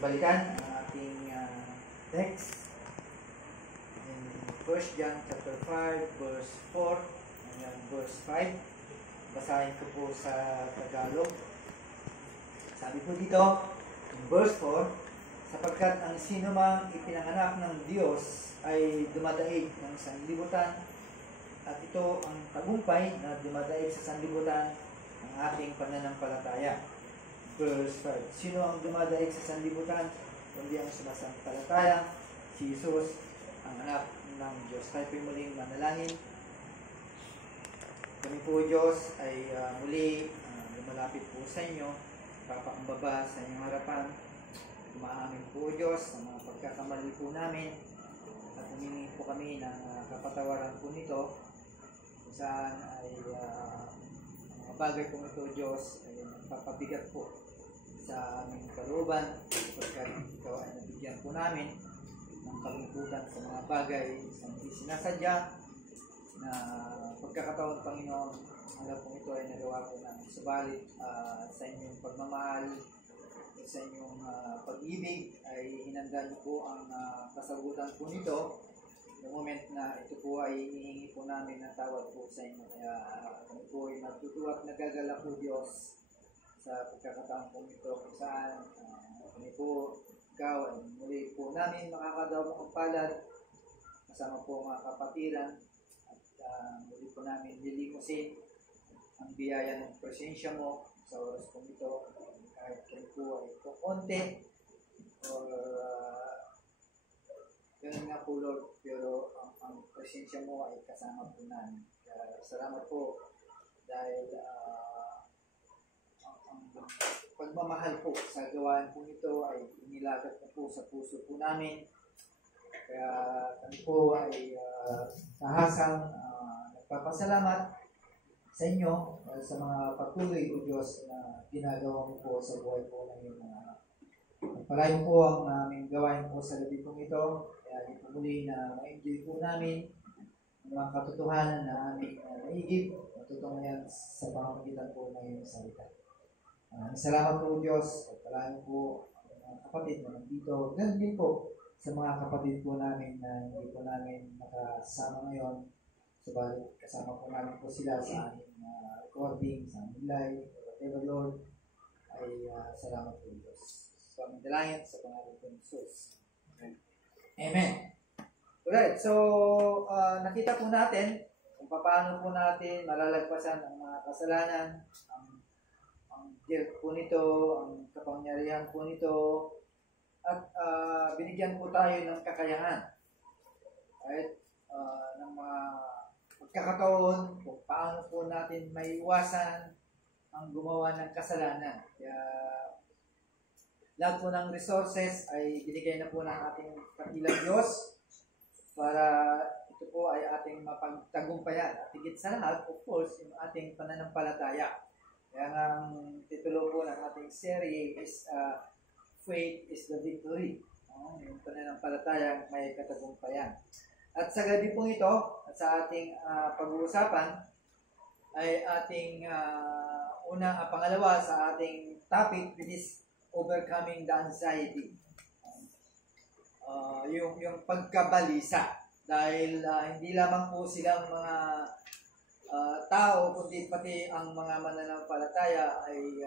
balikan ang ating text in 1 John chapter 5 verse 4 hanggang verse 5. Basahin ko po sa Tagalog. Sabi po dito in verse 4, sapagkat ang sinumang ipinanganak ng Diyos ay dumadaig ng sanlibutan, at ito ang tagumpay na dumadaig sa sanlibutan ng ating pananampalataya. Verse 5, sino ang dumadaig sa sanlibutan kundi ang sumasampalataya si Jesus, ang anak ng Diyos. Tayo po'y muling manalangin. Kami po, Diyos, ay muli lumalapit po sa inyo, papakumbaba sa inyong harapan. Umaamin po, Diyos, sa mga pagkakamali po namin, at humingi po kami ng kapatawaran po nito, kung saan ay mga bagay po ito, Diyos, ay nagpapabigat po sa aming kalooban, sapagkat ikaw ay nabigyan po namin ng kalungkutan sa mga bagay sa hindi sinasadya, na pagkakataon, Panginoon, alam po ito ay nagawa po namin. Subalit sa inyong pagmamahal, sa inyong pag-ibig, ay hinanda niyo po ang kasagutan po nito the moment na ito po ay hihingi po namin ng tawad po sa inyo. Kaya kami po ay natutuwa at nagagala po, Diyos, sa pagkakataon po ito kung saan kami po, ikaw ay muli po namin makakadaw mo ang palad kasama po mga kapatiran, at muli po namin lilimusin ang biyaya ng presensya mo sa oras po ito, kahit kami po ay kukunti or ganun nga po, Lord, pero ang presensya mo ay kasama po namin. Kaya salamat po dahil ang pagmamahal po sa gawain po nito ay inilagat na po sa puso po namin. Kaya kami po ay tahasang nagpapasalamat sa inyo sa mga patuloy o Diyos na ginagawa mo po sa buhay po ng iyong mga anak. Palayo po ang aming gawain po sa gabi po ito. Kaya di po muli na ma-enjoy po namin ang mga katotohanan na aming naigib, matutungayan sa pamamagitan po ng iyong salita. Salamat po, Diyos, at palayo po ang mga kapatid na nandito. Ganun din po sa mga kapatid po namin na hindi po namin nakasama ngayon. Subalit kasama po namin po sila sa aming recording, sa aming live, whatever, Lord, ay salamat po, Diyos. So, aming dalangin sa pangalan po ng Jesus. Amen. Alright, so nakita po natin kung paano po natin malalagpasan ang mga kasalanan, ang guilt po nito, ang kapangyarihan po nito, at binigyan po tayo ng kakayahan. Right? Ng mga pagkakataon kung paano po natin maiwasan ang gumawa ng kasalanan. Kaya lahat po ng resources ay binigay na po ng ating kapilang Diyos para ito po ay ating mapagtagumpayan. At higit sa lahat, of course, yung ating pananampalataya. Kaya ang titulo po ng ating serie is Faith is the Victory. Yung pananampalataya may katagumpayan. At sa gabi po ito, at sa ating pag-uusapan, ay ating pangalawa sa ating topic, which is overcoming the anxiety. Yung pagkabalisa. Dahil hindi lamang po silang mga tao, kundi pati ang mga mananampalataya ay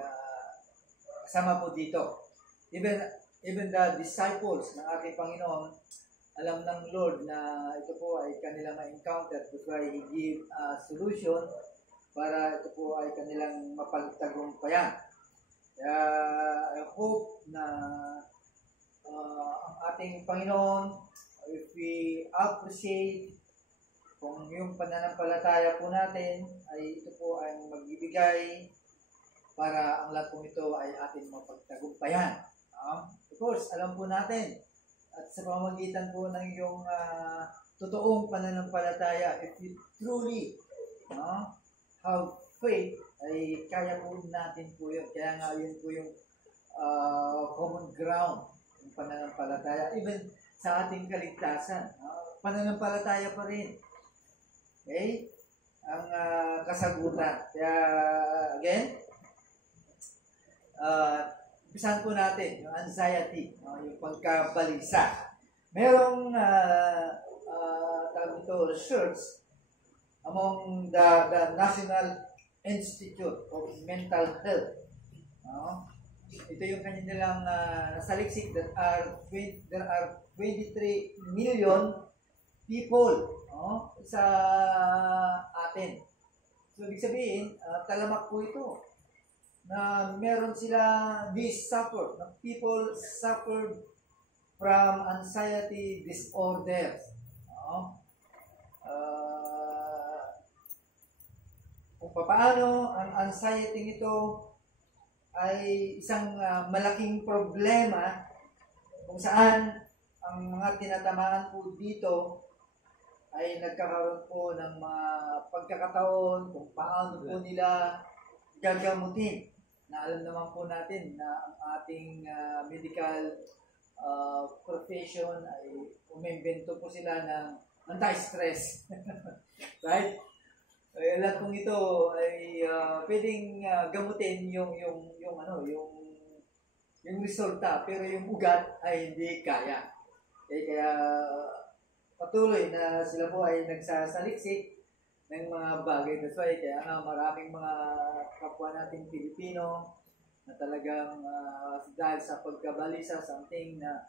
kasama po dito. Even the disciples ng ating Panginoon, alam ng Lord na ito po ay kanilang ma-encounter, that's why He give a solution para ito po ay kanilang mapagtagumpayan. Kaya I hope na ang ating Panginoon, if we appreciate kung yung pananampalataya po natin ay ito po ay magbibigay para ang lahat po ito ay ating mapagtagumpayan. Of course, alam po natin at sa pamamagitan po ng iyong totoong pananampalataya, if you truly have faith, ay kaya po natin po yun. Kaya nga yun po yung common ground ng pananampalataya. Even sa ating kaligtasan, pananampalataya pa rin. Okay? Ang kasagutan. Kaya, again, umpisahan po natin yung anxiety, no? Yung pagkabalisa. Merong tawag ito, research among the National Institute of Mental Health. No? Ito yung kanilang saliksik that there are 23 million people, no? Sa atin. So, ibig sabihin, talamak po ito na meron sila people suffered from anxiety disorders. No? Kung paano ang anxiety nito ay isang malaking problema kung saan ang mga tinatamaan po dito ay nagkakaroon po ng mga pagkakataon kung paano po nila gagamutin. Na alam naman po natin na ang ating medical profession ay umimbento po sila ng anti-stress. Right? Lahat kong ito ay pwedeng gamutin yung resulta, pero yung ugat ay hindi kaya. Kaya patuloy na sila po ay nagsasaliksik ng mga bagay. That's why kaya maraming mga kapwa nating Pilipino na talagang dahil sa pagkabalisa, something na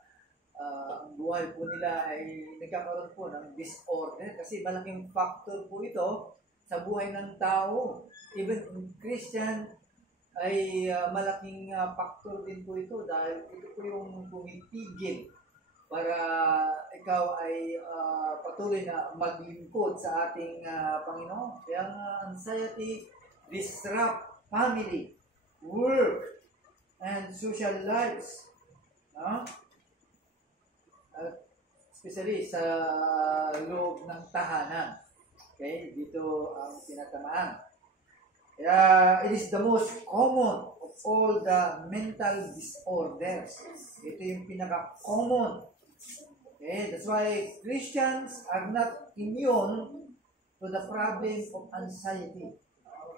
ang buhay po nila ay nagkakaroon po ng disorder kasi malaking factor po ito sa buhay ng tao. Even in Christian ay malaking factor din po ito dahil ito po yung pumipigil para ikaw ay patuloy na maglingkod sa ating Panginoon. Kaya anxiety disrupt family, work, and social lives. No? Especially sa loob ng tahanan. Okay? Dito ang tinatamaan. Kaya it is the most common of all the mental disorders. Ito yung pinaka-common. Okay, that's why Christians are not immune to the problem of anxiety.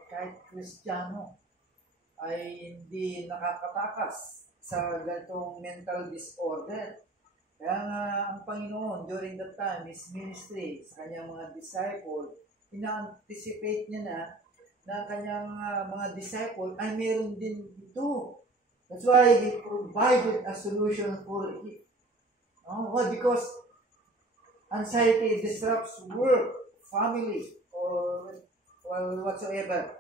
Kahit Kristiyano ay hindi nakakatakas sa ganitong mental disorder. Kaya nga ang Panginoon during that time, His ministry, sa kanyang mga disciple, ina-anticipate niya na kanyang mga disciple ay meron din ito. That's why He provided a solution for it. Why? Because anxiety disrupts work, family, or whatsoever.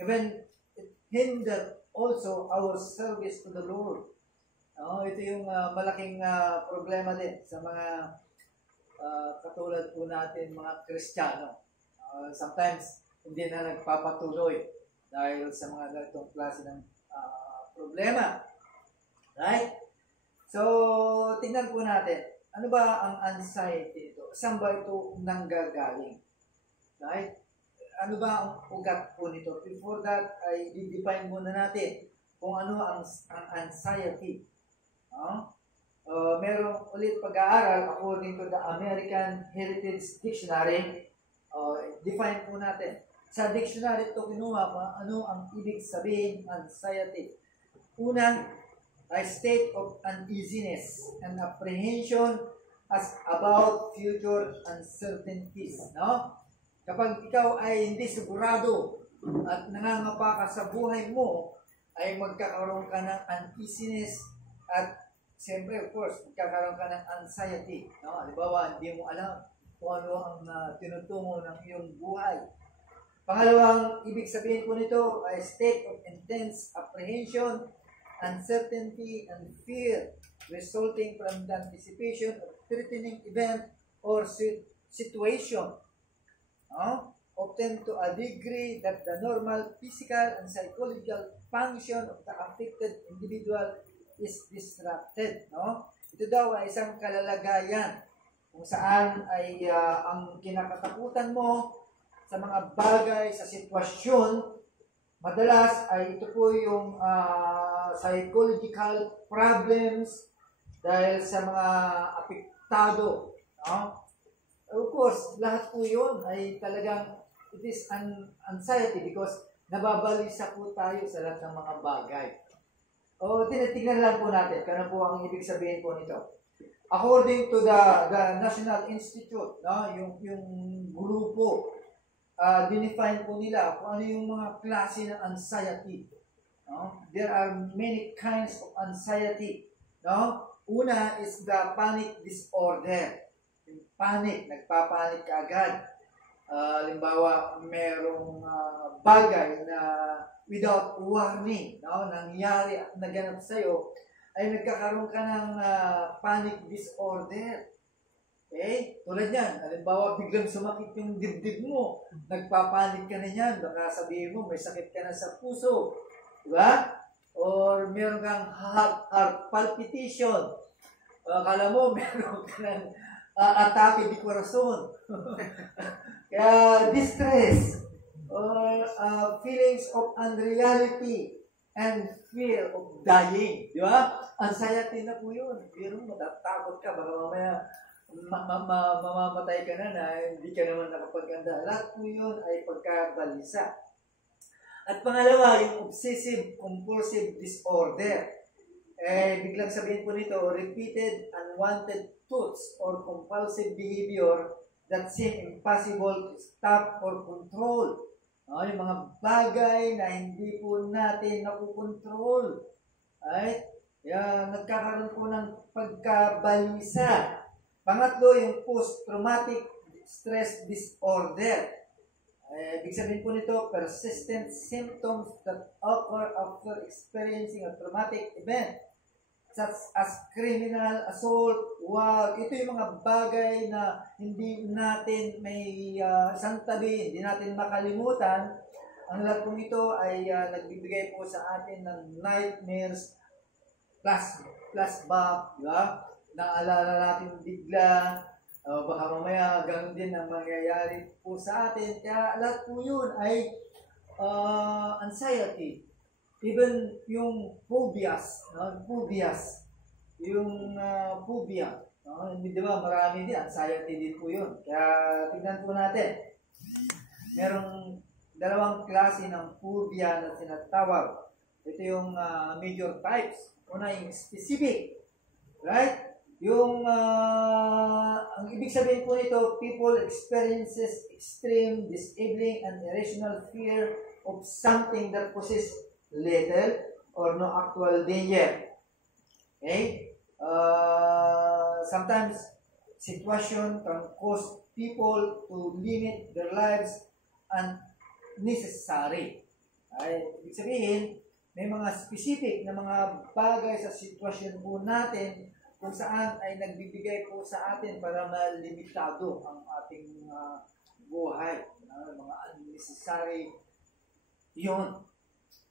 Even it hinders also our service to the Lord. Ito yung malaking problema din sa mga katulad po natin mga Kristiyano. Sometimes hindi na nagpapatuloy dahil sa mga ganitong klase ng problema. Right? So, tingnan po natin, ano ba ang anxiety ito? Saan ba ito nanggagaling? Right? Ano ba ang ugat po nito? Before that, ay i-define muna natin kung ano ang anxiety. Merong ulit pag-aaral according to the American Heritage Dictionary. Define po natin. Sa dictionary ito kinuha pa, ano ang ibig sabihin anxiety? Una, a state of uneasiness and apprehension as about future uncertainties. No? Kapag ikaw ay hindi sigurado at nangangapa ka sa buhay mo, ay magkakaroon ka ng uneasiness at siyempre, of course, magkakaroon ka ng anxiety. No? Halimbawa, hindi mo alam kung ano ang tinutungo ng iyong buhay. Pangalawang ibig sabihin po nito ay state of intense apprehension, uncertainty, and fear resulting from the anticipation of threatening event or situation. Often to a degree that the normal physical and psychological function of the affected individual is disrupted. No? Ito daw ay isang kalalagayan kung saan ay ang kinakatakutan mo sa mga bagay, sa sitwasyon, madalas ay ito po yung psychological problems dahil sa mga apektado. No? Of course, lahat po yun ay talagang it is an anxiety because nababalisa po tayo sa lahat ng mga bagay. O tinitingnan lang po natin kung ano po ang ibig sabihin po nito. According to the National Institute, no, yung grupo, define po nila kung ano yung mga klase ng anxiety. No? There are many kinds of anxiety. No? Una is the panic disorder. Yung panic, nagpapanik ka agad. Halimbawa, merong bagay na without warning, no, nangyari at naganap sa'yo, ay nagkakaroon ka ng panic disorder. Okay? Tulad yan, halimbawa, biglang sumakit yung dibdib mo, nagpapanik ka na yan, baka sabihin mo, may sakit ka na sa puso. Diba? Or meron kang heart palpitation. Akala mo, meron ka ng atake di corazon. Kaya distress or feelings of unreality and fear of dying. Di ba? Anxiety na po yun. Pero matatakot ka. Baka mamaya mamamatay ka na hindi ka naman nakapaganda. Lahat po yun ay pagkabalisa. At pangalawa, yung obsessive-compulsive disorder. Biglang sabihin po nito, repeated unwanted thoughts or compulsive behavior that seem impossible to stop or control. Yung mga bagay na hindi po natin nakukontrol. Right? Nagkakaroon po ng pagkabalisa. Pangatlo, yung post-traumatic stress disorder. Ibig sabihin po nito, persistent symptoms that occur after experiencing a traumatic event such as criminal assault, war. Ito yung mga bagay na hindi natin may santabi, hindi natin makalimutan. Ang lahat po ito ay nagbibigay po sa atin ng nightmares, flashback, di ba? Naalala natin bigla, baka mamaya ganun din ang mangyayari po sa atin. Kaya lahat po yun ay anxiety. Even yung phobias, no? Yung phobia, no? Di ba, marami din, anxiety din po yun. Kaya tignan po natin. Merong dalawang klase ng phobia na sinatawag. Ito yung major types. Una yung specific, right? Yung, ang ibig sabihin po nito, people experiences extreme, disabling, and irrational fear of something that possesses little or no actual danger. Okay? Sometimes, situation can cause people to limit their lives unnecessary. Ibig sabihin, may mga specific na mga bagay sa sitwasyon po natin kung saan ay nagbibigay po sa atin para malimitado ang ating buhay. Mga unnecessary yun.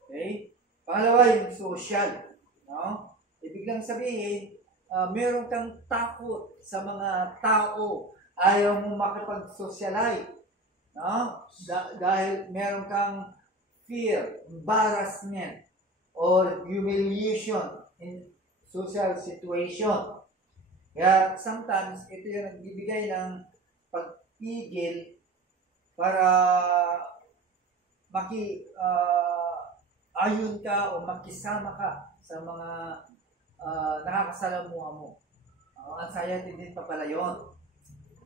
Okay? Pangalawa, yung social. No? Ibig lang sabihin, meron kang takot sa mga tao. Ayaw mo makipag-socialize. No? Dahil meron kang fear, embarrassment, or humiliation in social situation. Kaya sometimes ito yung nagbibigay ng pagpigil para ayon ka o makisama ka sa mga nakakasalamuha mo. Anxiety din pa pala yun.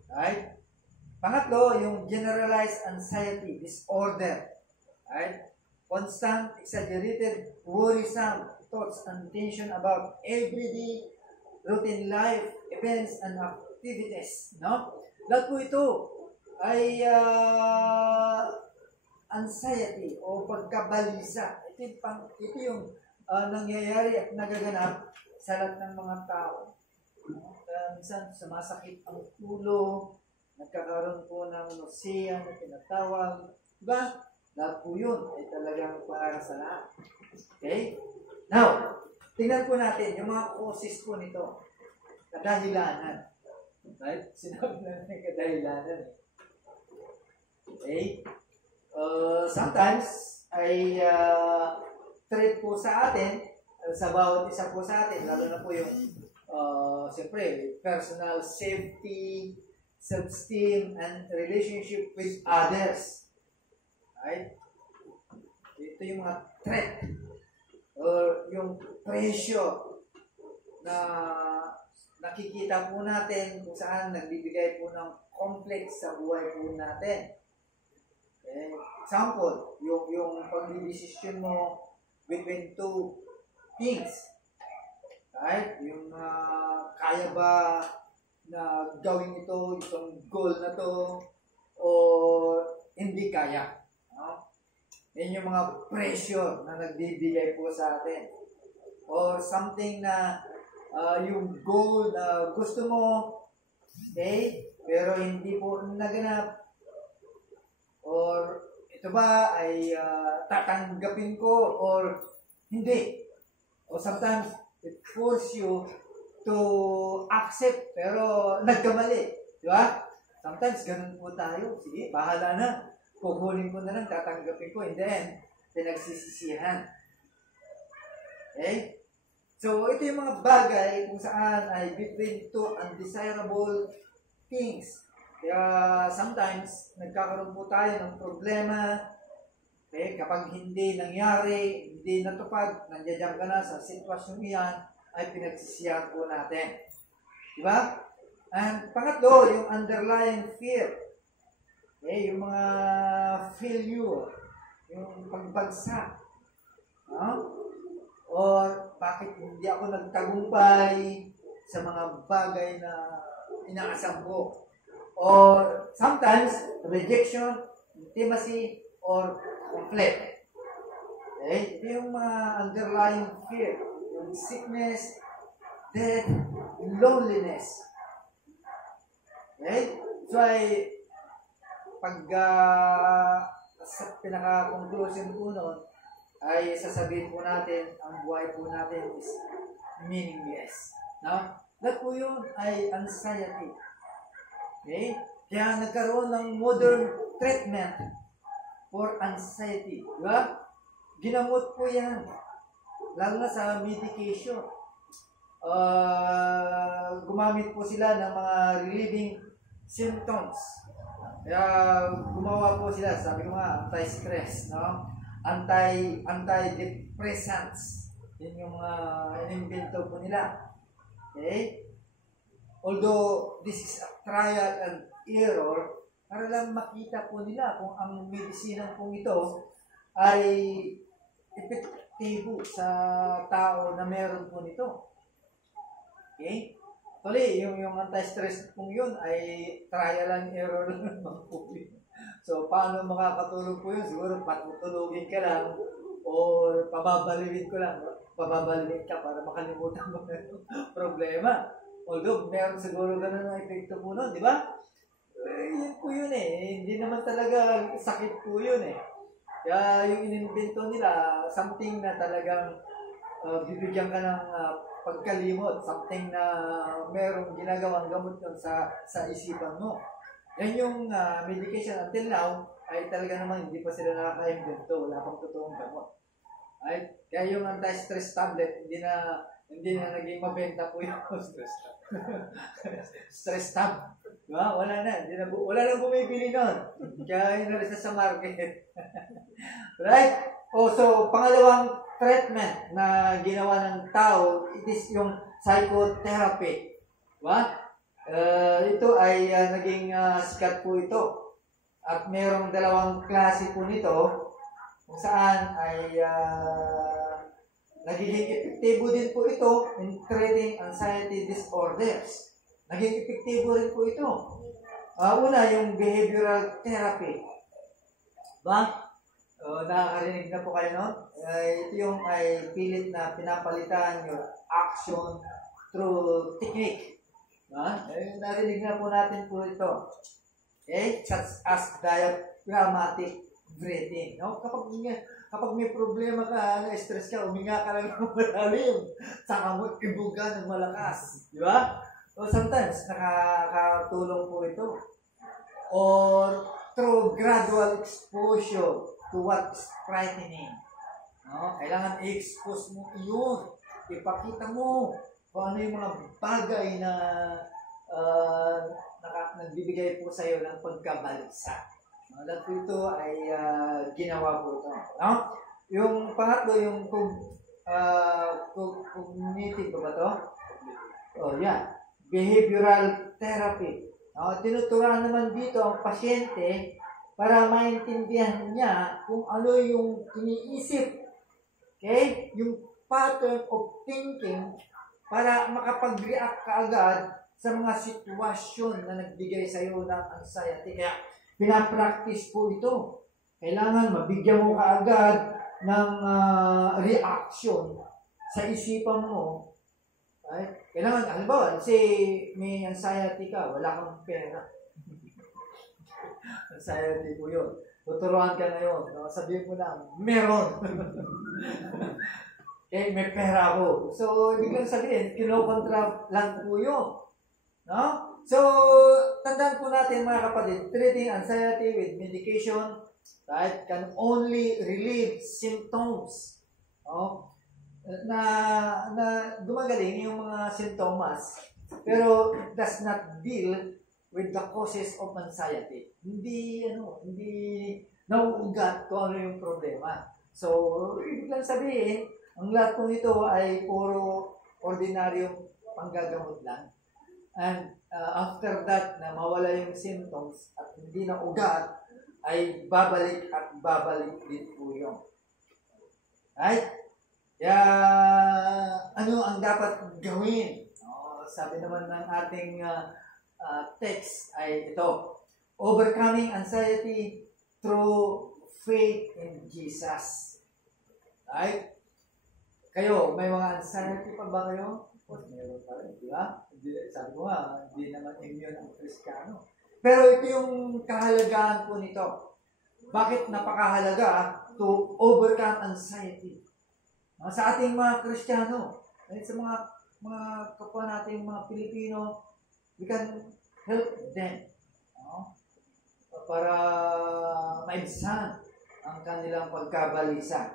Right? Pangatlo, yung generalized anxiety disorder. Right? Constant, exaggerated, worrisome thoughts and tension about everyday routine life, events, and activities. No? Lahat po ito ay anxiety o pagkabalisa. Ito yung nangyayari at nagaganap sa lahat ng mga tao. Minsan sumasakit ang ulo, nagkakaroon po ng nausea na tinatawag. Diba? Lahat po yun ay talagang para sa lahat. Okay? Now, tingnan po natin yung mga causes po nito. Kadahilanan. Right? Sinabi na ng kadahilanan. Okay? Sometimes ay threat po sa atin, sa bawat isa po sa atin, lalo na po yung siyempre, personal safety, self-esteem, and relationship with others. Right? Ito yung mga threat. or yung presyo na nakikita po natin kung saan nagbibigay po ng complex sa buhay po natin. Okay? Example, yung pagdidesisyon mo between two things. Right? Yung kaya ba na gawin itong goal na to o hindi kaya. No? Yan yung mga pressure na nagbibigay po sa atin. Or something na yung goal na gusto mo, okay, pero hindi po naganap. Or ito ba ay tatanggapin ko or hindi. Or sometimes it force you to accept pero nagkamali. Di ba? Sometimes ganun po tayo. Sige, bahala na. Kukunin ko na lang, tatanggapin ko. And then, pinagsisisihan. Okay? So, ito yung mga bagay kung saan ay between two undesirable things. Kaya sometimes, nagkakaroon po tayo ng problema. Okay? Kapag hindi nangyari, hindi natupad, nandiyan ka na sa sitwasyon iyan, ay pinagsisihan po natin. Diba? And pangatlo, yung underlying fear. Okay? Yung mga failure, yung pagbagsak. Or bakit hindi ako nagtagumpay sa mga bagay na inaasam ko. Or sometimes, rejection, intimacy, or conflict. Okay? Ito yung mga underlying fear. Yung sickness, death, loneliness. Okay? So ay, pag sa pinaka-conclusion po noon, ay sasabihin po natin, ang buhay po natin is meaningless. No? That po yun ay anxiety. Okay? Kaya nagkaroon ng modern treatment for anxiety. Di ba? Ginamot po yan. Lalo na sa medication. Gumamit po sila ng mga relieving symptoms. Kaya gumawa po sila, sabi ko nga, anti-stress, no? Antidepressants. Yun yung inimbento po nila. Okay? Although this is a trial and error, para lang makita po nila kung ang medisinang pong ito ay epektibo sa tao na meron po nito. Okay? Actually, yung anti-stress pong yun ay trial and error lang naman po yun. So, paano makakatulog po yun? Siguro, patutulogin ka lang o pababaliwin ko lang. Pababaliwin ka para makalimutan mo na yung problema. Although, meron siguro ganun ang epekto po nun, di ba? Yun po yun eh. Hindi naman talaga sakit po yun eh. Kaya yung inimbento nila, something na talagang bibigyan ka ng pagkalimot, something na merong ginagawang gamot yun sa isipan mo. Yan yung medication until now, ay talaga naman hindi pa sila nakaka-invento, wala pang totoong gamot. Right? Kaya yung anti-stress tablet, hindi na naging mabenta po yung stress tab. Diba? Wala na bumibili nun. Kaya yun na rin sa market. Right? So, pangalawang treatment na ginawa ng tao, it is yung psychotherapy. Diba? Ito ay naging sikat po ito. At mayroong dalawang klase po nito kung saan ay nagiging epektibo din po ito in treating anxiety disorders. Naging epektibo rin po ito. Una, yung behavioral therapy. Ba? Nakakarinig na po kayo, no? Ito yung ay pilit na pinapalitan yung action through technique. Narinig na po natin po ito. Okay? Such as diaphragmatic breathing. No? Kapag may problema ka, na-stress ka, uminga ka lang ng malalim. Saka mo ibuga ng malakas. Di ba? So sometimes, nakakatulong po ito. Or through gradual exposure to what is frightening. No? Kailangan i-expose mo iyon. Ipakita mo kung ano yung mga bagay na nagbibigay po sa iyo ng pagkabalisa. At ito ay ginawa po ito. No? Yung pangatlo, yung cognitive ba to? Oh, yeah. Behavioral therapy. Tinuturuan naman dito ang pasyente para maintindihan niya kung ano yung iniisip. Okay? Yung pattern of thinking para makapag-react ka agad sa mga sitwasyon na nagbigay sa iyo ng anxiety. Kaya pinapractice po ito. Kailangan mabigyan mo ka agad ng reaction sa isipan mo. Right? Kailangan, halimbawa, kasi may anxiety ka, wala kang pera. Anxiety po yun. Tuturuan ka na yun. No? Sabihin mo lang, meron. Okay, may pera ako. So, ibig lang sabihin, kinokontra lang po yun. No? So, tandaan po natin mga kapatid, treating anxiety with medication, right, can only relieve symptoms. No? Na gumagaling yung mga sintomas, pero does not deal with the causes of anxiety. Hindi nauugat kung ano yung problema. So, ibig lang sabihin, ang lahat kong ito ay puro ordinaryong panggagamot lang. And after that, na mawala yung symptoms at hindi na ugat, ay babalik at babalik din po yun. Right? Kaya, ano ang dapat gawin? Sabi naman ng ating text ay ito, overcoming anxiety through faith in Jesus. Right? Kayo, may mga anxiety pa ba kayo? Meron pa rin, di ba? Sabi ko nga, hindi naman immune ang Kristiyano. Pero ito yung kahalagahan po nito. Bakit napakahalaga to overcome anxiety? Sa ating mga Kristiyano, sa mga kapwa nating mga Pilipino, we can help them para maibsan ang kanilang pagkabalisa.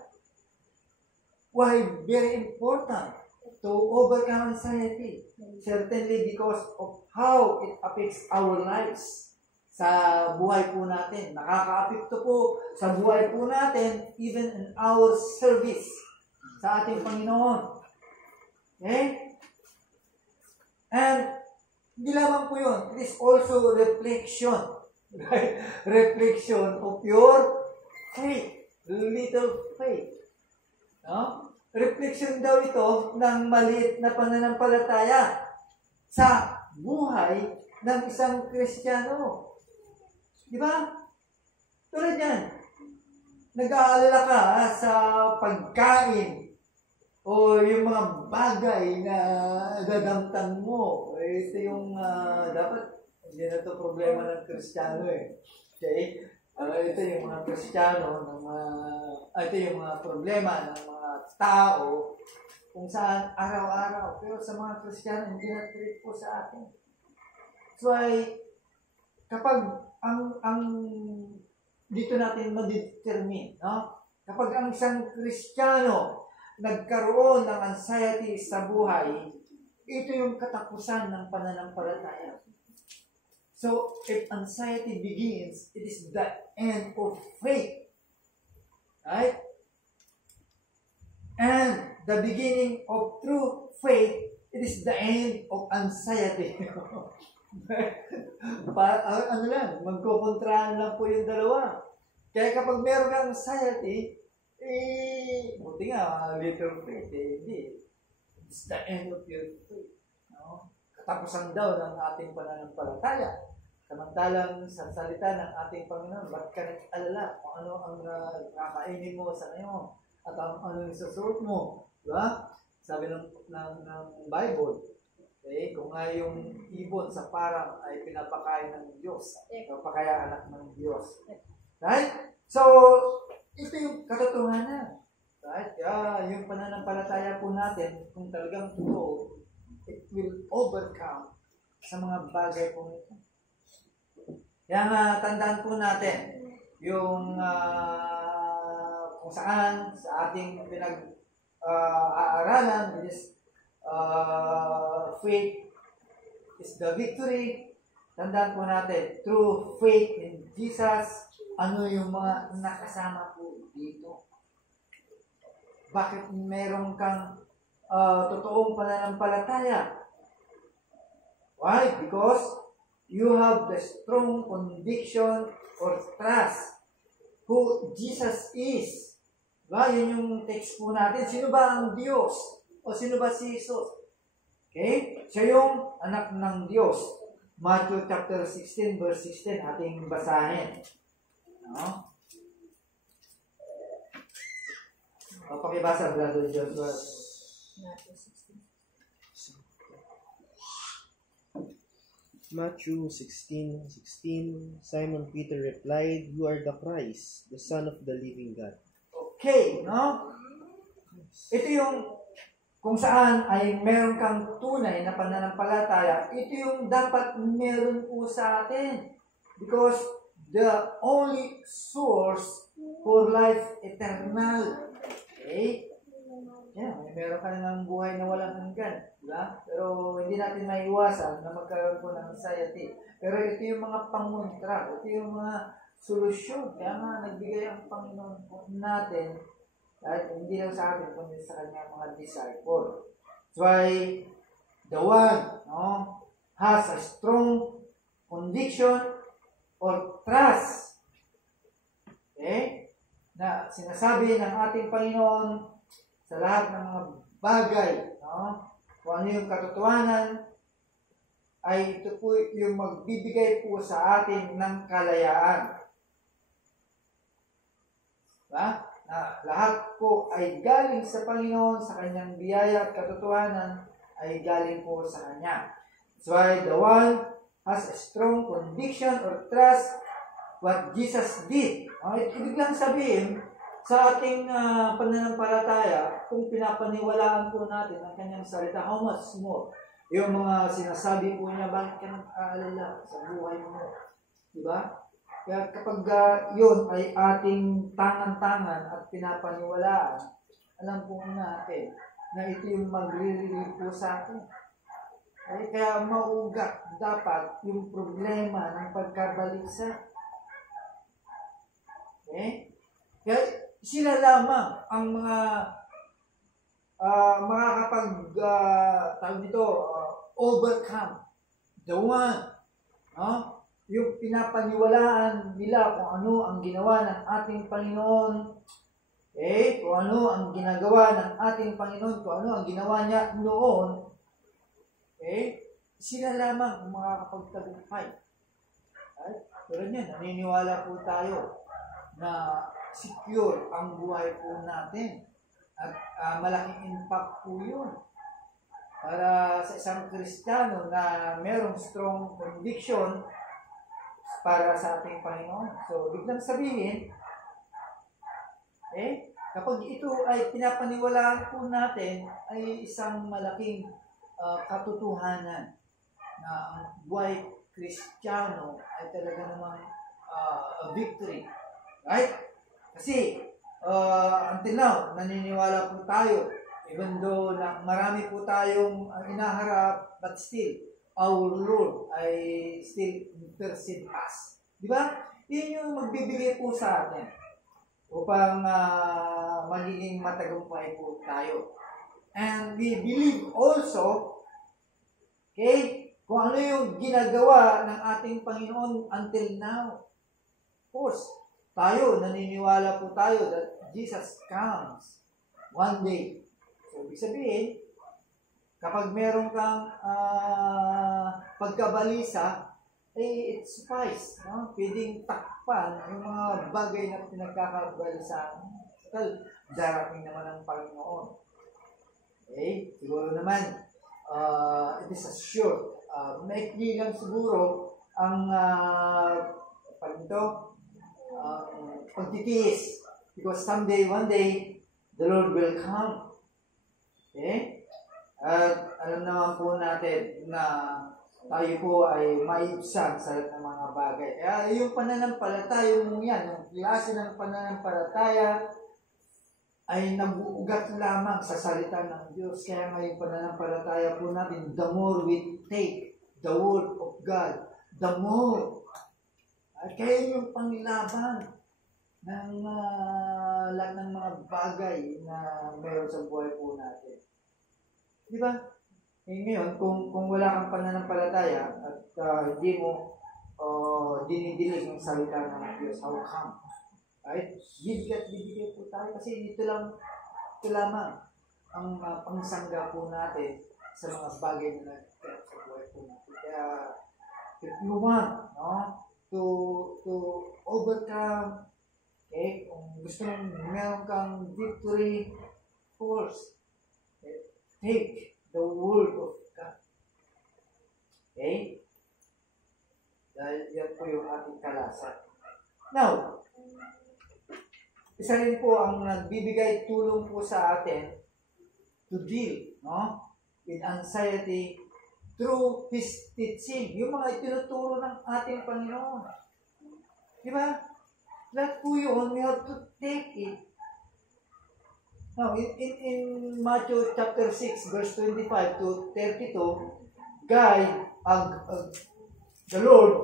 Why very important to overcome anxiety? Certainly because of how it affects our lives. Sa buhay po natin. Nakaka-apekto po sa buhay po natin, even in our service sa ating Panginoon. Okay? And, hindi lamang po yun. It is also reflection. Right? Reflection of your faith. Little faith. No? Reflection daw ito ng maliit na pananampalataya sa buhay ng isang Kristiyano. Di ba? Tulad yan. Nag-aalala ka sa pagkain o yung mga bagay na dadamtan mo. Ito yung dapat, hindi na ito problema ng Kristiyano eh. Okay? Ito yung mga Kristiyano, ito yung mga problema ng mga tao kung saan araw-araw. Pero sa mga Kristiyano, hindi na treat po sa atin. So kapag ang dito natin ma-determine, no? Kapag ang isang Kristiyano nagkaroon ng anxiety sa buhay, ito yung katapusan ng pananampalataya. So, if anxiety begins, it is the end of faith. Right? And the beginning of true faith, it is the end of anxiety. Ano lang, magkukontrahan lang po yung dalawa. Kaya kapag meron kang anxiety, buti nga, little faith, hindi. It's the end of your faith. No? Katapusan daw ng ating pananampalataya. Samantalang sa salita ng ating Panginoon, ba't ka nag-alala kung ano ang kakainin mo sa ngayon at ano yung susuot mo? Diba? Sabi ng Bible, okay, kung nga yung ibon sa parang ay pinapakain ng Diyos, pinapakaya anak ng Diyos. Right? So, ito yung katotohanan. Right? Yung pananampalataya po natin, kung talagang totoo, it will overcome sa mga bagay po ito. Kaya tandaan po natin yung kung saan sa ating pinag-aaralan is faith is the victory. Tandaan po natin, through faith in Jesus, ano yung mga nakasama po dito. Bakit meron kang totoong pananampalataya? Why? Because you have the strong conviction or trust who Jesus is. Diba? Yun yung text po natin. Sino ba ang Diyos? O sino ba si Jesus? Okay? Siya yung anak ng Diyos. Matthew chapter 16 verse 16 ating basahin. No? O, pakibasa, Brother Joshua. Matthew 16:16. Simon Peter replied, "You are the Christ, the Son of the living God." Okay, no? Ito yung kung saan ay meron kang tunay na pananampalataya, ito yung dapat meron po sa atin. Because the only source for life eternal. Okay? Yeah, meron ka na ng buhay na walang hanggan. Diba? Pero hindi natin maiwasan na magkaroon po ng anxiety. Pero ito yung mga pangontra. Ito yung mga solusyon. Kaya nga nagbigay ang Panginoon natin at hindi lang sa atin, kundi sa kanyang mga disciple. That's why the one has a strong conviction or trust. Okay? Na sinasabi ng ating Panginoon sa lahat ng mga bagay, kung ano yung katotohanan, ay ito po yung magbibigay po sa atin ng kalayaan. Diba? Na lahat po ay galing sa Panginoon, sa kanyang biyaya at katotohanan ay galing po sa kanya. That's why the one has a strong conviction or trust what Jesus did. Ibig lang sabihin, sa ating pananampalataya, kung pinapaniwalaan po natin ang kanyang salita, how much more? Yung mga sinasabi po niya, bakit ka nag-aalala sa buhay mo? Diba? Kaya kapag yun ay ating tangan-tangan at pinapaniwalaan, alam po natin na ito yung magre-relieve po sa atin. Kaya maugat dapat yung problema ng pagkabalisa. Okay? Kaya sila lamang ang mga makakapag overcome. The one, yung pinapaniwalaan nila kung ano ang ginawa ng ating Panginoon, kung ano ang ginagawa ng ating Panginoon, kung ano ang ginawa niya noon, sila lamang ang makakapagtagumpay. Pero niyan, naniniwala po tayo na secure ang buhay po natin. At malaking impact po yun. Para sa isang Kristiyano na merong strong conviction para sa ating Panginoon. So, biglang sabihin, kapag ito ay pinapaniwalaan po natin, ay isang malaking katotohanan na ang buhay Kristiyano ay talaga namang victory. Right? Kasi, until now, naniniwala po tayo, even though na marami po tayong inaharap, but still, our Lord ay still intercede us. Di ba? Yun yung magbibigay po sa atin upang magiging matagumpay po tayo. And we believe also, kung ano yung ginagawa ng ating Panginoon until now. Of course, tayo, naniniwala po tayo that Jesus comes one day. So, ibig sabihin, kapag meron kang pagkabalisa, it suffice. Pwedeng takpan yung mga bagay na pinagkakabalisaan. Darating naman ang Panginoon. Siguro naman, it is assured. Maikli lang siguro ang pagtitiis. Because someday, one day, the Lord will come. At alam naman po natin na tayo po ay maibsan sa lahat ng mga bagay. Kaya yung pananampalataya mo yan, yung klase ng pananampalataya ay nabuugat lamang sa salita ng Diyos. Kaya nga yung pananampalataya po natin, the more we take the Word of God, the more. At kaya yung panglaban ng lahat ng mga bagay na meron sa buhay po natin. Di ba? Ngayon, kung wala kang pananampalataya at hindi mo dinidilig ang salita ng Diyos, how come? Right? Bibigay po tayo kasi ito lamang ang pangsangga po natin sa mga bagay na nagkakaroon sa buhay po natin. Kaya, if you want, to overcome, okay, kung gusto mong meron kang victory course, okay, take the word of God. Okay? Dahil yan po yung ating kalasa. Now, isa rin po ang nagbibigay tulong po sa atin to deal with anxiety through His teaching. Yung mga itinuturo ng ating Panginoon. Di ba? Lahat po yun, we have to take it. Now, in Matthew chapter 6, verse 25 to 32, the Lord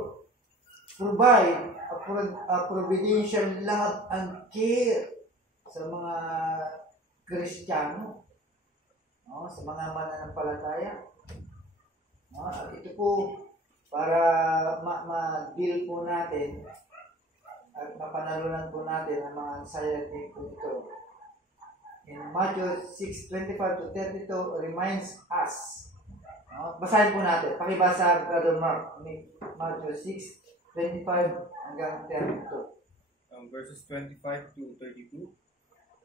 provide a providential love and care sa mga Kristiyano, sa mga mananampalataya. At ito po, para ma-deal po natin at mapanalunan po natin ang mga anxiety po ito. In Matthew 6:25 to 32 reminds us. Basahin po natin. Pakibasa, Brother Mark. Matthew 6:25 hanggang 32. Verses 25 to 32.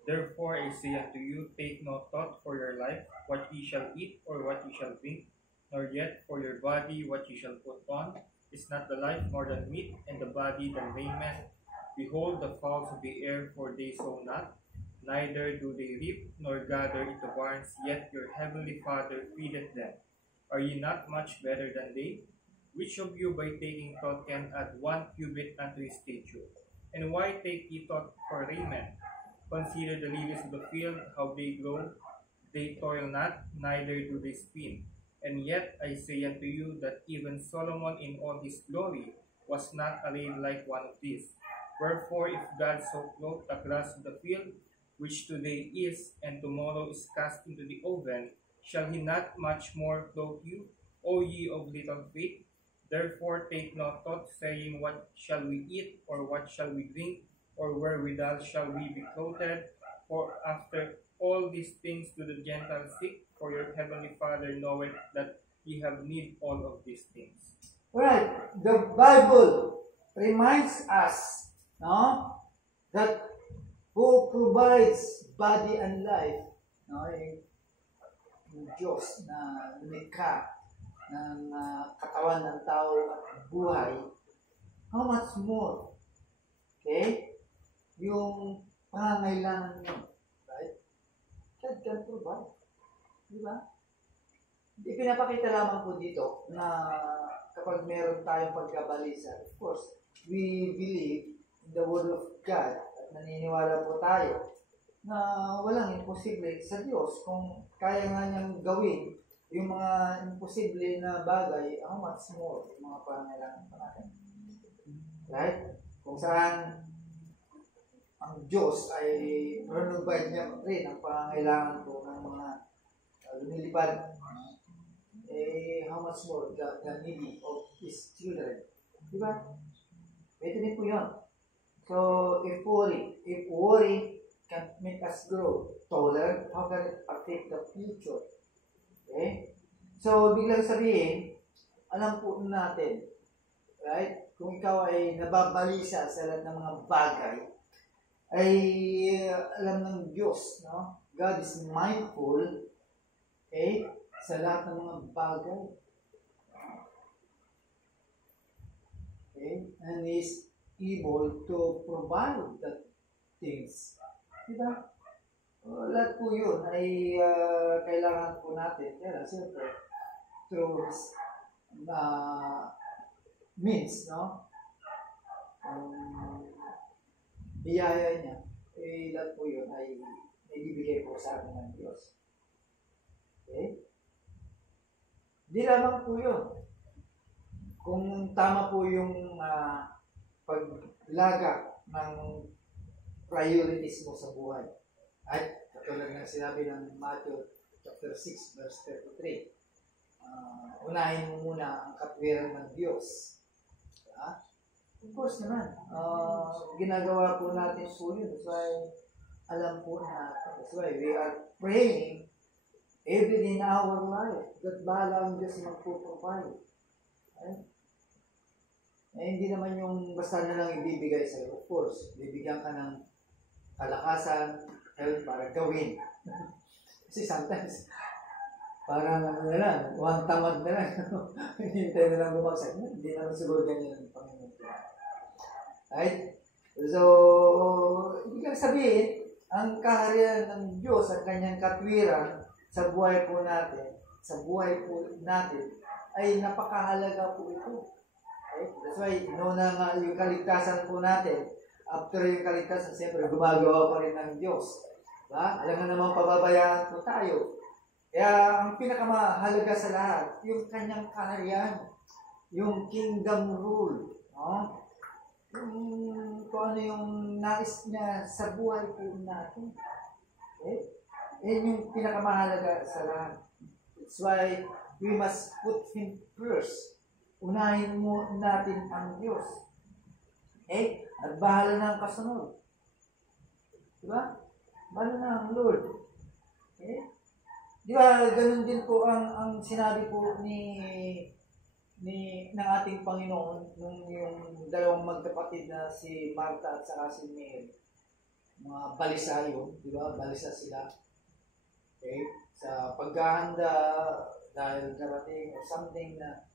Therefore I say unto you, take no thought for your life, what ye shall eat or what ye shall drink, nor yet for your body what ye shall put on. Is not the life more than meat, and the body than raiment? Behold the fowls of the air, for they sow not, neither do they reap, nor gather into barns, yet your heavenly Father feedeth them. Are ye not much better than they? Which of you by taking thought can add 1 cubit unto his stature? And why take ye thought for raiment? Consider the lilies of the field, how they grow. They toil not, neither do they spin. And yet I say unto you that even Solomon in all his glory was not arrayed like one of these. Wherefore if God so clothed the grass of the field, which today is, and tomorrow is cast into the oven, shall he not much more clothe you, O ye of little faith? Therefore take no thought, saying, what shall we eat, or what shall we drink, or wherewithal shall we be clothed? For after all these things do the Gentiles seek, for your heavenly Father knoweth that ye have need all of these things. Right. The Bible reminds us that who provides body and life, yung Diyos na lumikha ng katawan ng tao at buhay, how much more? Okay? Yung pangangailangan nyo. Right? God can provide. Di ba? Ipinapakita lamang po dito na kapag meron tayong pagkabalisa, of course, we believe in the Word of God at naniniwala po tayo na walang imposible sa Diyos. Kung kaya nga niyang gawin yung mga imposible na bagay, how much more yung mga pangangailangan pa natin. Right? Kung saan ang Diyos ay provide niya rin ang pangangailangan po ng mga lumilipad. How much more the needy of His children. Diba? Ito din po yun. So, if worry can make us grow taller, how can it affect the future? Okay? So, biglang sabihin, alam po natin, right? Kung ikaw ay nababalisa sa lahat ng mga bagay, ay alam ng Diyos, no? God is mindful, okay, sa lahat ng mga bagay. Okay? And He's able to provide the things. Diba? Lahat po yun ay kailangan po natin. Kaya siyempre, through means, no? Biyaya niya, lahat po yun ay ibibigay po sa atin ng Diyos. Okay? Di lamang po yun. Kung tama po yung paglaga ng priorities mo sa buhay. At katulad ng sinabi ng Matthew chapter 6 verse 33, unahin mo muna ang katwiran ng Diyos. Diba? Of course naman, ginagawa po natin po yun. That's why alam po natin. That's why we are praying every day in our life that bahala ang Diyos magpuprovide. Right? Eh, hindi naman yung basta na lang ibibigay sa'yo. Of course, bibigyan ka ng kalakasan, health para gawin. Kasi sometimes, parang ano na lang, one tamad na lang. Hintay na lang bumagsak. Hindi naman siguro ganyan ang Panginoon. Right? So, ibig sabihin, ang kaharian ng Diyos, ang kanyang katwiran sa buhay po natin, ay napakahalaga po ito. Right? That's why, no na nga yung kaligtasan po natin, after yung kaligtasan, siyempre, gumagawa pa rin ng Diyos. Diba? Alam na naman, pababayaan po tayo. Kaya, ang pinakamahalaga sa lahat, yung kanyang kaharian, yung kingdom rule, no? Yung kung ano yung nais niya sa buhay po natin. Okay? Yan yung pinakamahalaga sa lahat. That's why we must put Him first. Unahin mo natin ang Diyos. Okay? At bahala na ang kasunod. Diba? Bahala na ang Lord. Okay? Di ba, ganun din po ang sinabi po ng ating Panginoon nung yung dalawang magkapatid na si Martha at saka si Mary. Mga balisa yun, di ba? Balisa sila. Okay? Sa paghahanda dahil darating or something na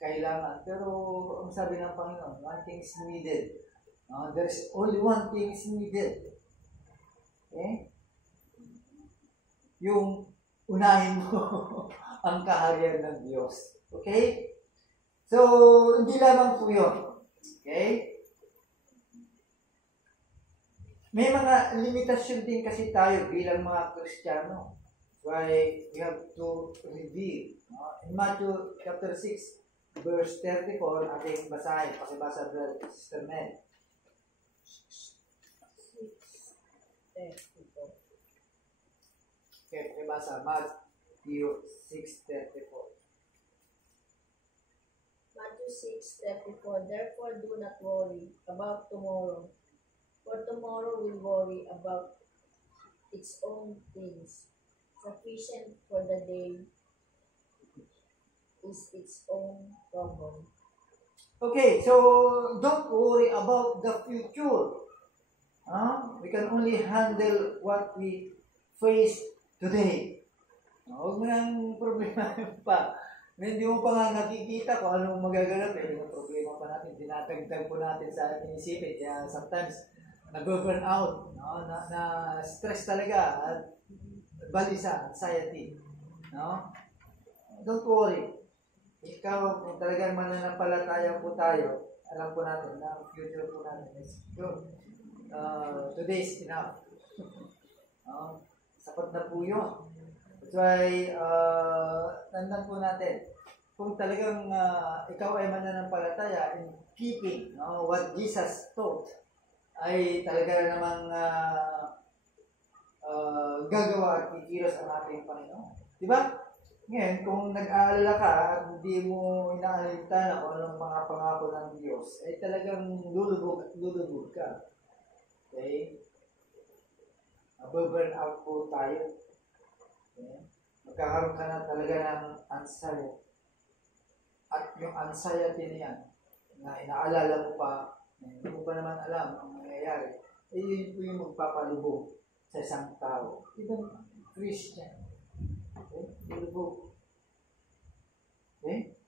kailangan. Pero ang sabi ng Panginoon, one thing is needed. There's only one thing is needed. Okay? Yung unahin mo ang kaharian ng Diyos. Okay? So, hindi lamang po yun. Okay? May mga limitasyon din kasi tayo bilang mga Kristiyano. Why we have to reveal. In Matthew chapter 6, verse 34, ating basahin. Pakibasa brother, Sister Mel. 6:34. Okay, pakibasa. Matthew 6:34. Matthew 6:34. Therefore, do not worry about tomorrow, for tomorrow will worry about its own things. Sufficient for the day is its own trouble. Okay, so don't worry about the future. We can only handle what we face today. Huwag mo nang problema pa. Hindi mo pa nga nakikita kung anong magaganap. Yung problema pa natin, dinatagdag po natin sa ating isipin. Kaya sometimes, nag-burn out, no? na stress talaga, at balisa, anxiety. No? Don't worry. Ikaw, kung talagang mananampalataya po tayo, alam po natin na ang future po natin is good. Today is enough. Sapat na po yun. That's why, tandaan po natin, kung talagang ikaw ay mananampalataya in keeping what Jesus taught, ay talaga namang gagawa at kikilos ang ating Panginoon. Diba? Ngayon, kung nag-aalala ka at hindi mo inaalintana kung anong mga pangako ng Diyos, ay talagang lulubog ka. Okay? Mababurn out po tayo. Okay? Magkakaroon ka na talaga ng anxiety. At yung anxiety niyan, na inaalala mo pa, hindi mo pa naman alam ang mangyayari, eh yun po yung magpapalubog sa isang tao. Even Christian. Okay? Lubog. Okay?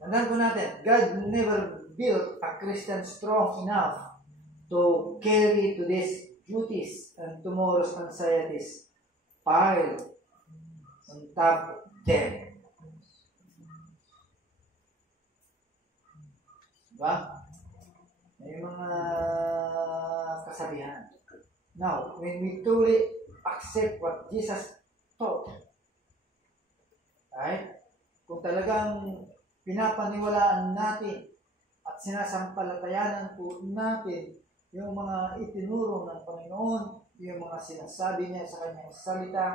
Tandaan po natin, God never built a Christian strong enough to carry today's duties and tomorrow's anxieties piled on top of them. Diba? May mga kasabihan. Now, when we truly accept what Jesus taught, right? Kung talagang pinapaniwalaan natin at sinasampalatayanan po natin yung mga itinuro ng Panginoon, yung mga sinasabi niya sa kanyang salita.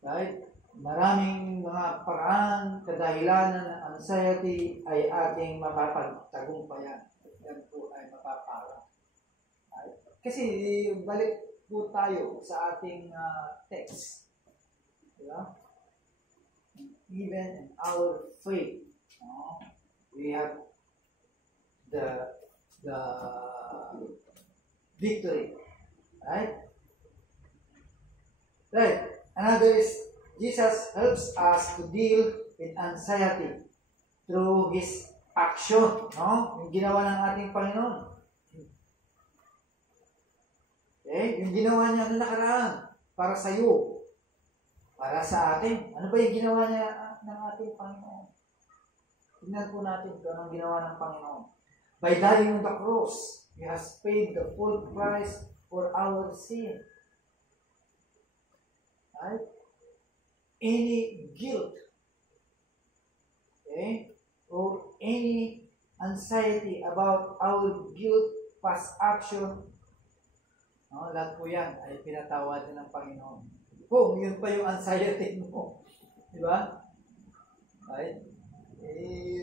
Right? Maraming mga paraan, kadahilanan ng anxiety ay ating mapapagtagumpayan. Yan po ay mapapala. Right? Kasi balik po tayo sa ating text. Diba? Even in our faith, we have the victory. Right? Right. Another is, Jesus helps us to deal with anxiety through His action. No? Yung ginawa ng ating Panginoon. Okay? Yung ginawa niya na nakaraan para sa iyo, para sa atin. Ano ba yung ginawa niya ng ating Panginoon? Tingnan po natin kung anong ginawa ng Panginoon. By dying on the cross, He has paid the full price for our sin. Right? Any guilt, okay, or any anxiety about our guilt, past action, lahat po yan ay pinatawad ng Panginoon. Kung yun pa yung anxiety mo, di ba? Right?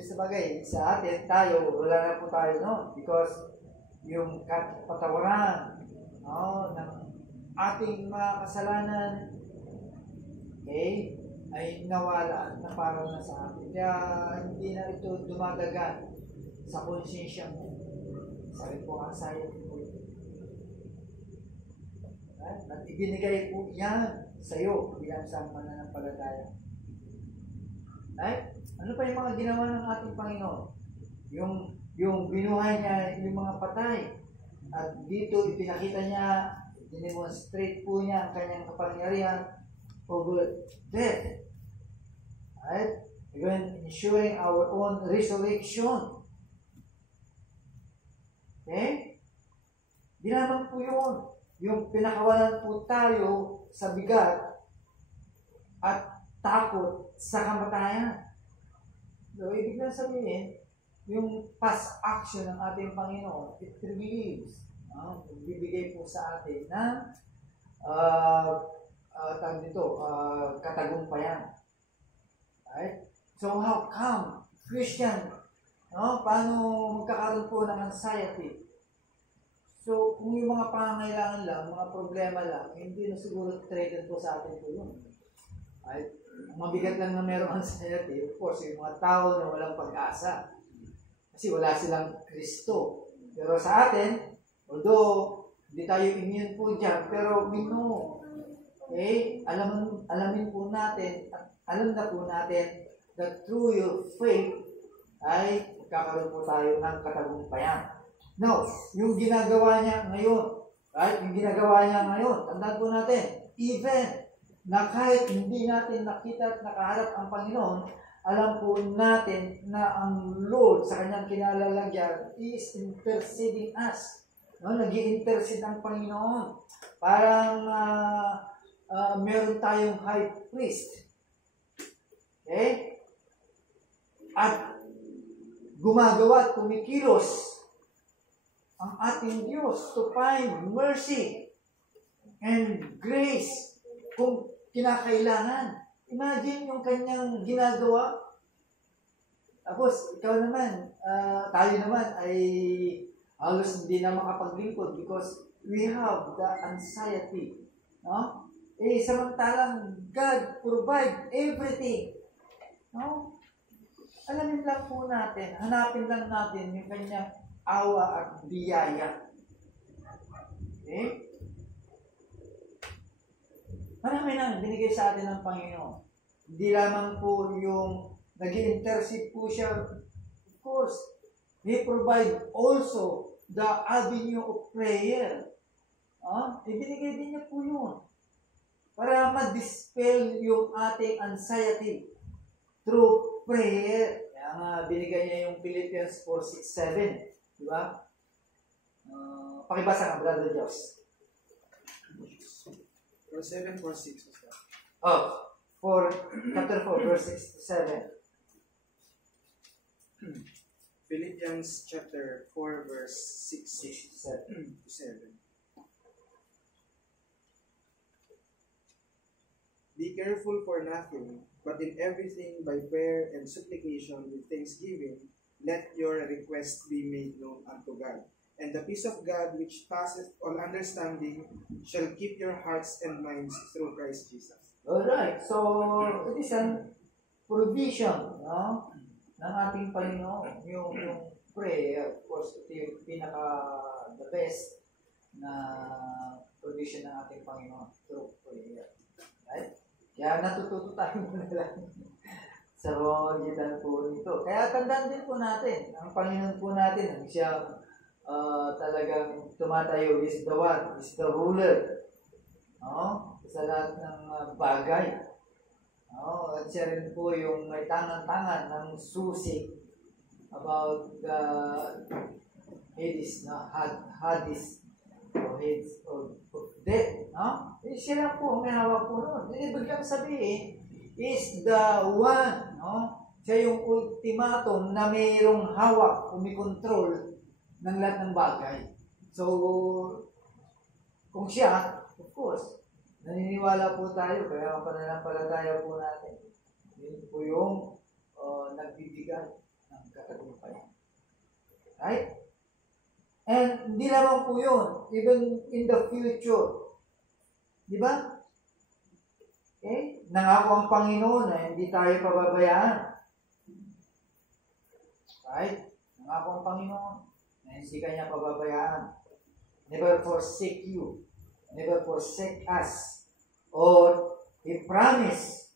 Sabagay, sa atin, tayo, wala na po tayo noon because yung patawaran ng ating mga kasalanan, okay, ay nawala na parang na sa atin. Kaya hindi na ito dumadagan sa konsensya mo. Sabi po, anxiety po ito. At ibinigay po yan sa iyo bilang sa mananampalataya. Right? Ano pa yung mga ginawa ng ating Panginoon? Yung binuhay niya yung mga patay. At dito ipinakita niya, dinemonstrate po niya ang kanyang kapangyarihan over death. Right? Even ensuring our own resurrection. Okay? Di naman po yun. Yung pinakawalan po tayo sa bigat at takot sa kamatayan. So, ibig na sabihin, yung past action ng ating Panginoon, it relieves. Bibigay po sa atin ng katagumpayan. Right? So, how come Christian, paano magkakaroon po ng anxiety? So, kung yung mga pangangailangan lang, mga problema lang, hindi na siguro trigger po sa atin po yun. Right? Mabigat lang na merong anxiety, of course, yung mga tao na walang pag-asa. Kasi wala silang Kristo. Pero sa atin, although hindi tayo immune po dyan, pero we know, okay, alamin po natin, at alam na po natin that through your faith ay kakaroon po tayo ng katagumpayan. Now, yung ginagawa niya ngayon, right? Yung ginagawa niya ngayon, tandaan po natin, even na kahit hindi natin nakita at nakaharap ang Panginoon, alam po natin na ang Lord sa kanyang kinalalagyan is interceding us. Nag-i-intercede ang Panginoon. Parang meron tayong high priest. Okay? At gumagawa at kumikilos ang ating Diyos to find mercy and grace kung kinakailangan. Imagine yung kanyang ginagawa. Tapos, ikaw naman, tayo naman ay halos hindi na makapaglingkod because we have the anxiety. No? Samantalang God provide everything. No? Alamin lang po natin, hanapin lang natin yung kanyang awa at biyaya. Okay? Marami nang binigay sa atin ng Panginoon. Hindi lamang po yung nag-i-intercede po siya. Of course, He provide also the avenue of prayer. Ibinigay din niya po yun. Para ma-dispel yung ating anxiety through prayer. Kaya nga, binigay niya yung Philippians 4:6-7. Diba? Pakibasa nga, Brother Diyos. 7:4-6. Chapter 4, verse 6-7. Philippians chapter 4 verse 6 to 7. Be careful for nothing, but in everything by prayer and supplication with thanksgiving, let your requests be made known unto God. And the peace of God, which passeth all understanding, shall keep your hearts and minds through Christ Jesus. Alright, so it is an provision, no? Ng ating Panginoon. Yung prayer, of course, ito yung the best na provision ng ating Panginoon through prayer. Right? Kaya natututo tayo muna lang sa pamamagitan po nito. Kaya tandaan din po natin, ang Panginoon po natin, ang siyang talagang tumatayo, is the one, is the ruler. No? Sa lahat ng bagay. No? At siya rin po yung may tangan-tangan ng susi about the Hades, no? Hades, o Hades of death. No? Siya lang po, may hawak po noon. Ibig lang sabihin, is the one, no? Siya yung ultimatum na mayroong hawak, kumikontrol ng lahat ng bagay. So, kung siya, of course, naniniwala po tayo, kaya ang pananampalataya po natin, yun po yung nagbibigay ng katagumpayan. Right? And hindi naman po yun, even in the future. Di ba? Okay? Nangako ang Panginoon na hindi tayo pababayaan. Right? Nangako ang Panginoon na hindi kanya pababayaan. Never forsake you. Never forsake us. Or, He promised,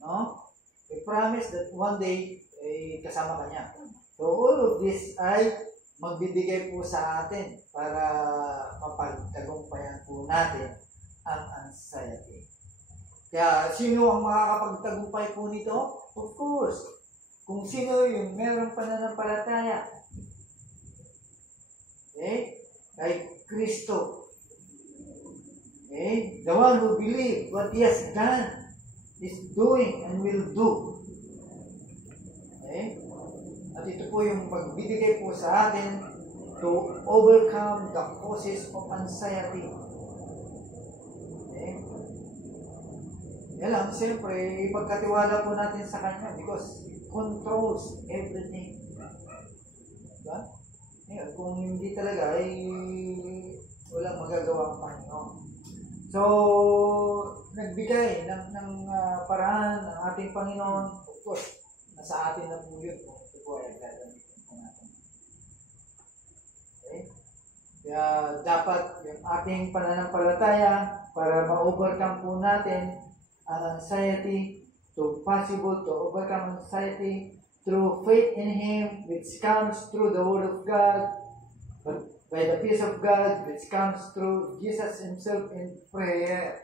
no? He promised that one day, kasama ka niya. So, all of this ay magbibigay po sa atin para mapagtagumpayan po natin ang anxiety. Kaya, sino ang makakapagtagumpay po nito? Of course, kung sino yung merong pananampalataya. Okay? Kay Kristo. Okay? The one who believes what He has done, is doing, and will do. Okay? At ito po yung magbibigay po sa atin to overcome the causes of anxiety. Okay? Yan lang, siyempre, ipagkatiwala po natin sa Kanya because He controls everything. Diba? Ngayon, kung hindi talaga, ay walang magagawa ang Panginoon. So, nagbigay ng paraan ng ating Panginoon. Of course, nasa atin na po yun. Ito po ay gagamitin po natin. Okay? Kaya dapat yung ating pananampalataya para ma-overcome po natin ang anxiety, to possible to overcome anxiety through faith in Him, which comes through the Word of God, but by the peace of God, which comes through Jesus Himself in prayer.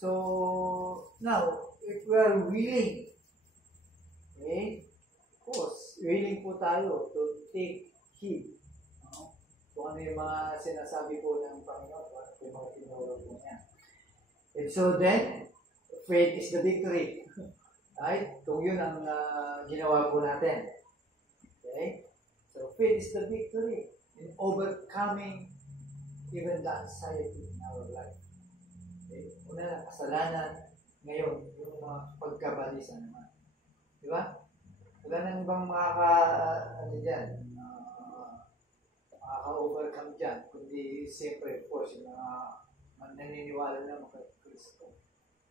So, now, if we are willing, okay, of course, willing po tayo to take heed. No? Kung ano yung mga sinasabi po ng Panginoon, kung ano yung mga tinuro po niya. And so then, faith is the victory. Right? Kung yun ang ginawa po natin. Okay? So, faith is the victory in overcoming even the anxiety in our life. Okay? Una, kasalanan. Ngayon, yung mga pagkabalisa naman. Di ba? Wala nang ibang makaka-overcome dyan. Kundi, siyempre, of course, yung mga naniniwala na kay Kristo.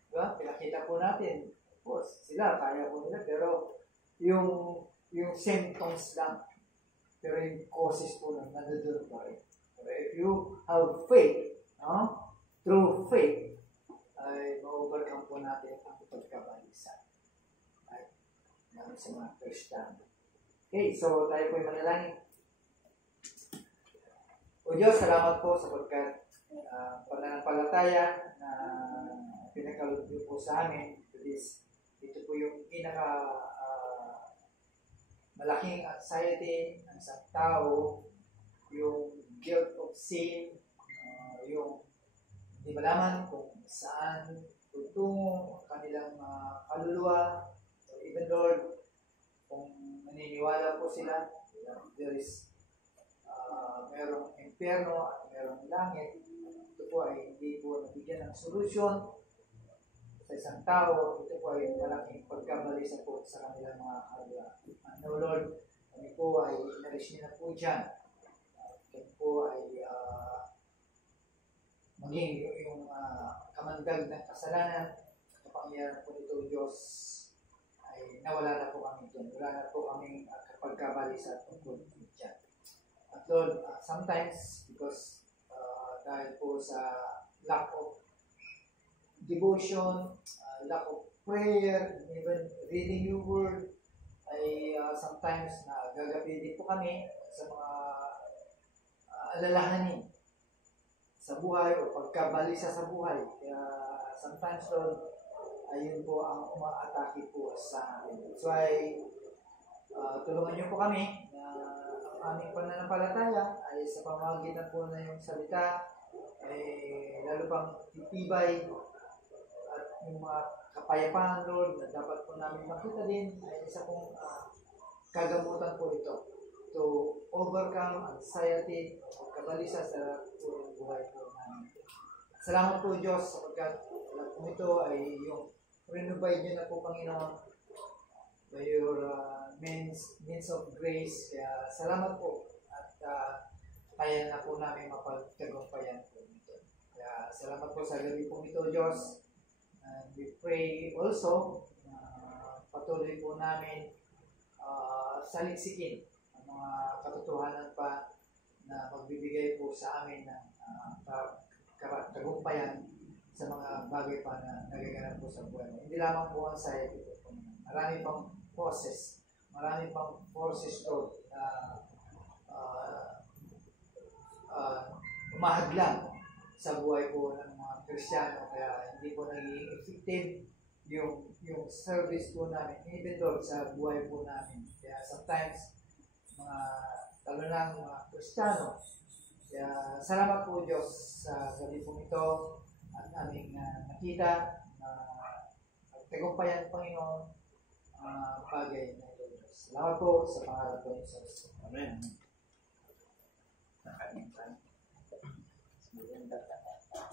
Di ba? Pinakita po natin, of course, sila, kaya po nila, pero yung symptoms lang. Pero yung causes po lang, nandoon pa rin. Pero if you have faith, no? Through faith, ay ma-overcome po natin ang pagkabalisa. Right? Namin sa mga Kristiyano. Okay, so tayo po yung manalangin. O Diyos, salamat po sapagkat pananampalataya na pinakaloob niyo po sa amin. Ito po yung malaking anxiety ng isang tao, yung guilt of sin, yung hindi malaman kung saan tutungo, ang kanilang kaluluwa. So, even Lord, kung naniniwala po sila na there is merong impyerno at merong langit, ito po ay hindi po nabigyan ng solusyon sa isang tao. Ito po ay malaking pagkabalisa po sa kanilang mga kaluluwa. No Lord, kami po ay inalis niyo na po dyan. Kami po ay maging yung kamandag ng kasalanan, kapangyarihan po nito Diyos, ay nawala na po kami dyan. Wala na po kami kapagkabalisa tungkol dyan. At Lord, sometimes, because dahil po sa lack of devotion, lack of prayer, even reading your word, ay sometimes na gagabi po kami sa mga alalahanin sa buhay o pagkabalisa sa buhay. Kaya sometimes, Lord, ayun po ang umaatake po sa amin. That's why, tulungan niyo po kami na ang aming pananampalataya ay sa pamamagitan po na yung salita ay lalo pang titibay at yung mga kapayapaan, Lord, na dapat po namin makita din ay isa pong kagamutan po ito to overcome anxiety o kabalisa sa purong buhay po namin. Salamat po Diyos sapagkat kung ito ay yung renovate niyo na po Panginoon by your means of grace. Kaya salamat po at kaya na po namin mapagtagumpayan po ito. Kaya salamat po sa gabi po ito Diyos. And we pray also patuloy po namin saliksikin ang mga katotohanan pa na magbibigay po sa amin ng tagumpayan sa mga bagay pa na nagaganap po sa buhay. Hindi lamang po ang sayang ito po. Marami pang forces to na umahadlang sa buhay po ng mga Kristiyano. Kaya hindi po naging effective yung service po namin, even though sa buhay po namin. Kaya sometimes, lalo na mga Kristiyano. Kaya salamat po Diyos sa gabi po ito at aming nakita na tagumpayan Panginoon bagay na ito Diyos. Salamat po sa pangalan po ni Jesus. Amen.